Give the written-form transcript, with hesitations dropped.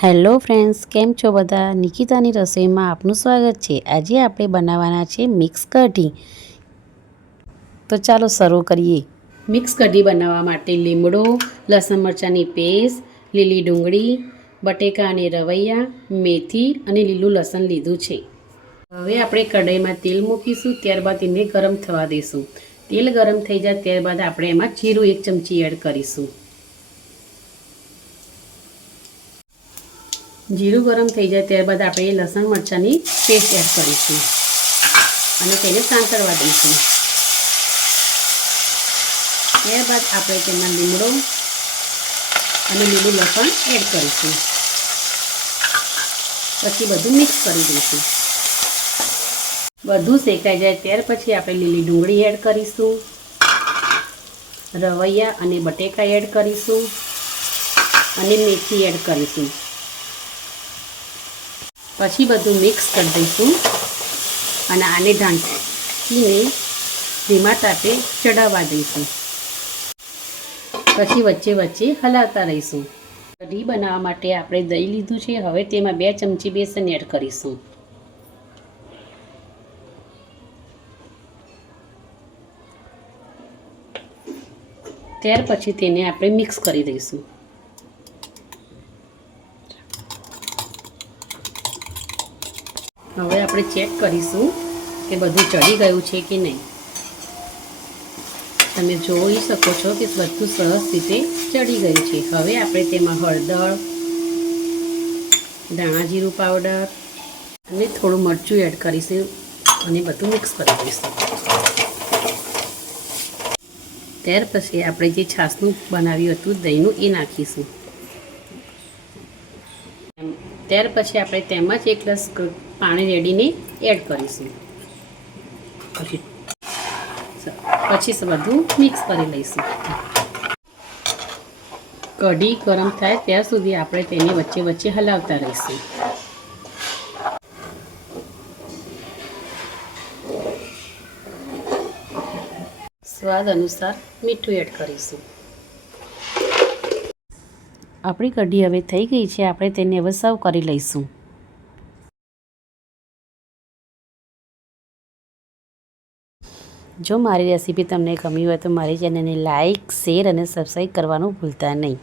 Hello friends, કેમ છો બધા? નિકિતાની રસોઈમાં આપનું સ્વાગત છે। આજે આપણે બનાવવાના છે મિક્સ કઢી। તો ચાલો શરૂ કરીએ। મિક્સ કઢી બનાવવા માટે લીમડો, લસણ મરચાંની પેસ્ટ, લીલી ડુંગળી, બટેકા અને રવૈયા, મેથી અને લીલું લસણ લીધું છે। હવે આપણે કઢાઈમાં તેલ મૂકીશું, ત્યારબાદ એને ગરમ થવા દઈશું। તેલ ગરમ થઈ જાય ત્યારબાદ આપણે એમાં જીરું 1 ચમચી એડ કરીશું। જીરું ગરમ થઈ જાય ત્યારબાદ આપણે લસણ મરચાંની પેસ્ટ એડ કરીશું અને તેને સાંતળવા દઈશું। ત્યારબાદ આપણે તેમાં લીમડો અને લીલું લસણ એડ કરીશું। પછી બધું મિક્સ કરી દઈશું। બધું શેકાઈ જાય ત્યાર પછી આપણે લીલી ડુંગળી એડ કરીશું, રવૈયા અને બટેકા એડ કરીશું અને મેથી એડ કરીશું। પછી બધું મિક્સ કરી દઈશું અને આને ઢાંકીને ધીમા તાપે ચડાવવા દઈશું। પછી વચ્ચે વચ્ચે હલાવતા રહીશું। કઢી બનાવવા માટે આપણે દહીં લીધું છે। હવે તેમાં 2 ચમચી બેસન એડ કરીશું। ત્યાર પછી તેને આપણે મિક્સ કરી દઈશું। હવે આપણે ચેક કરીશું કે બધું ચડી ગયું છે કે નહીં। તમે જોઈ શકો છો કે બધું સરસ રીતે ચડી ગયું છે। હવે આપણે તેમાં હળદર, ધાણા જીરું પાવડર અને થોડું મરચું એડ કરીશું અને બધું મિક્સ કરી દઈશું। ત્યાર પછી આપણે જે છાશનું બનાવ્યું હતું દહીંનું એ નાખીશું। ત્યાર પછી આપણે તેમાં જ 1 ગ્લાસ પાણી રેડીને એડ કરીશું। પછી બધું મિક્સ કરી લઈશું। કઢી ગરમ થાય ત્યાં સુધી આપણે તેને વચ્ચે વચ્ચે હલાવતા રહીશું। સ્વાદ અનુસાર મીઠું એડ કરીશું। આપણી કઢી હવે થઈ ગઈ છે। આપણે તેને હવે સર્વ કરી લઈશું। જો મારી રેસીપી તમને ગમી હોય તો મારી ચેનલને લાઇક, શેર અને સબસ્ક્રાઈબ કરવાનું ભૂલતા નહીં।